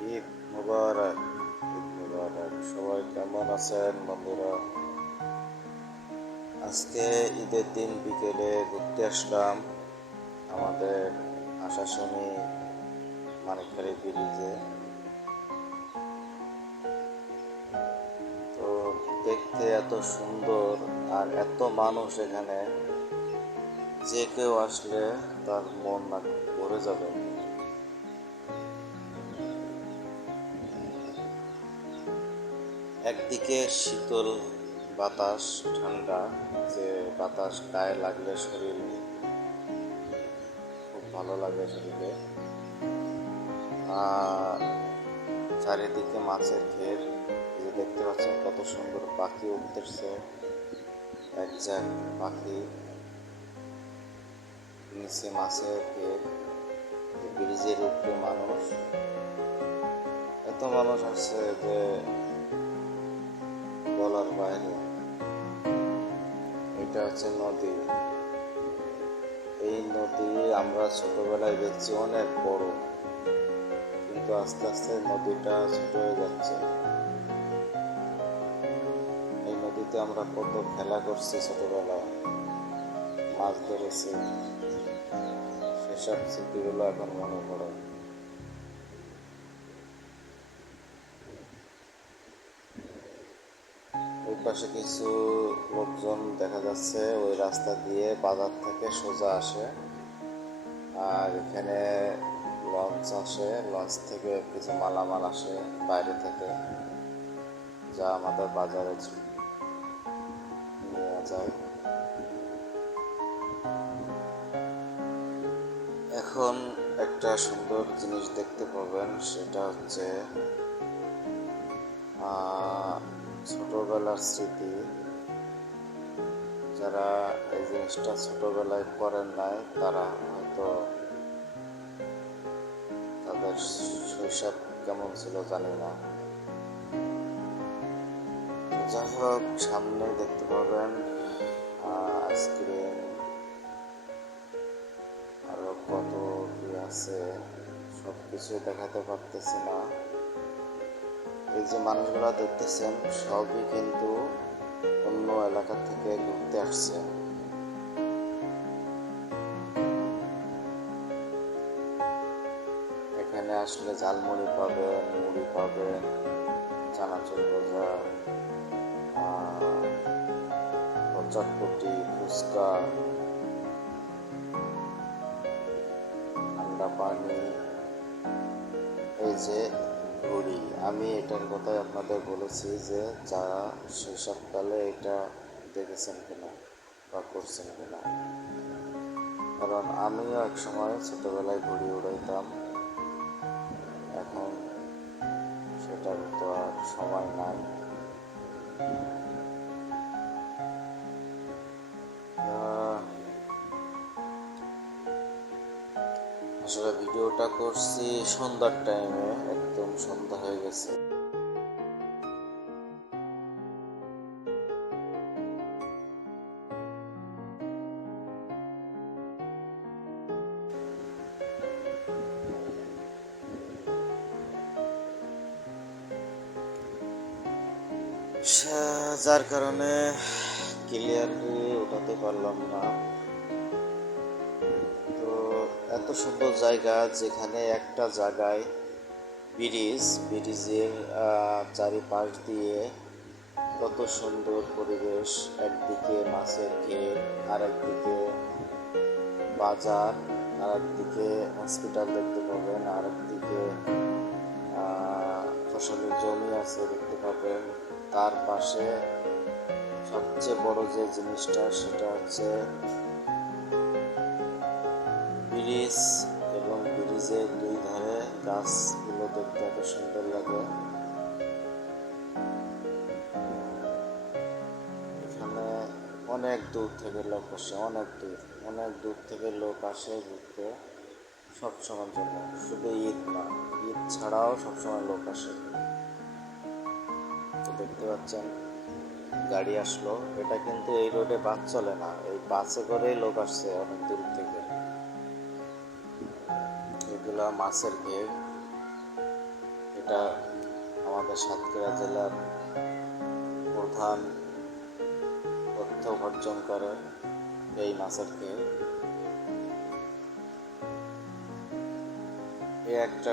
ঈদ মুবারক। ঈদ মুবারক। সবাই কেমন আছেন বন্ধুরা? আজকে ঈদের দিন বিকেলে ঘুরতে আসলাম আমাদের আশাশুনি মানিকখালী ব্রিজে। তো দেখতে এত সুন্দর আর এত মানুষ এখানে। যে কেউ আসলে তার মন না ভরে যাবে। একদিকে শীতল বাতাস, ঠান্ডা, যে বাতাস গায়ে লাগলে শরীর খুব ভালো লাগে শরীরে। আর চারিদিকে মাছের ঘের যে দেখতে পাচ্ছেন কত সুন্দর পাখি উঠতেছে এক ঝাঁক পাখি, নিচে মাছের ঘের, ব্রিজের উপরে মানুষ। এত মানুষ আছে যে বলার বাইরে, এটা হচ্ছে নদী। এই নদী আমরা ছোটবেলায় দেখছি অনেক বড়, কিন্তু আস্তে আস্তে নদীটা ছোট হয়ে যাচ্ছে। এই নদীতে আমরা কত খেলা করছি ছোটবেলায়, মাছ ধরেছি, সেসব স্মৃতিগুলো এখন মনে পড়ে। পাশে কিছু লোকজন দেখা যাচ্ছে ওই রাস্তা দিয়ে বাজার থেকে সোজা আসে। আর এখানে লঞ্চ আসে লঞ্চ থেকে কিছু মালামাল আসে বাইরে থেকে যা আমাদের বাজারে নেওয়া যায়। এখন একটা সুন্দর জিনিস দেখতে পাবেন সেটা হচ্ছে আহ, ছোটবেলার স্মৃতি, যারা এই জিনিসটা ছোটবেলায় করেন নাই, তারা হয়তো তাদের শৈশব কেমন ছিল জানি না। যাই হোক সামনে দেখতে পাবেন আইসক্রিম, আরও কত কি আছে সব কিছু দেখাতে পারতেছি না। এই যে মানুষগুলা দেখতেছেন, সবই কিন্তু অন্য এলাকা থেকে ঘুরতে আসছে। এখানে আসলে ঝালমুড়ি পাবেন, মুড়ি পাবেন, চানাচুর ভাজা চটপটি, ফুচকা, ঠান্ডা পানি। এই যে ঘড়ি আমি এটার কথাই আপনাদের বলেছি যে যারা শৈশবকালে এটা দেখেছেন কিনা বা করছেন কিনা। কারণ আমিও এক সময় ছোটোবেলায় ঘুরি উড়াইতাম। এখন সেটার তো আর সময় নাই। আসলে ভিডিওটা করছি সন্ধ্যার টাইমে একদম সন্ধ্যা হয়ে গেছে। যার কারণে ক্লিয়ারলি ওঠাতে পারলাম না। এত সুন্দর জায়গা যেখানে একটা জায়গায় ব্রিজ, ব্রিজের চারিপাশ দিয়ে কত সুন্দর পরিবেশ। একদিকে মাছের ঘের আর একদিকে বাজার আর একদিকে হসপিটাল দেখতে পাবেন আর একদিকে ফসলের জমি আছে দেখতে পাবেন। তার পাশে সবচেয়ে বড় যে জিনিসটা সেটা হচ্ছে ব্রিজ এবং ব্রিজের দুই ধারে গাছগুলো দেখতে এত সুন্দর লাগে। এখানে অনেক দূর থেকে লোক আসে, অনেক দূর অনেক দূর থেকে লোক আসে ঘুরতে সব সময়ের জন্য। শুধু ঈদ না, ঈদ ছাড়াও সবসময় লোক আসে। তো দেখতে পাচ্ছেন, গাড়ি আসলো। এটা কিন্তু এই রোডে বাস চলে না, এই বাসে করেই লোক আসছে অনেক দূর থেকে। এগুলা মাছের ঘের। এটা আমাদের সাতক্ষীরা জেলার প্রধান তথ্য উপার্জন করে এই মাছের খেয়ে এ একটা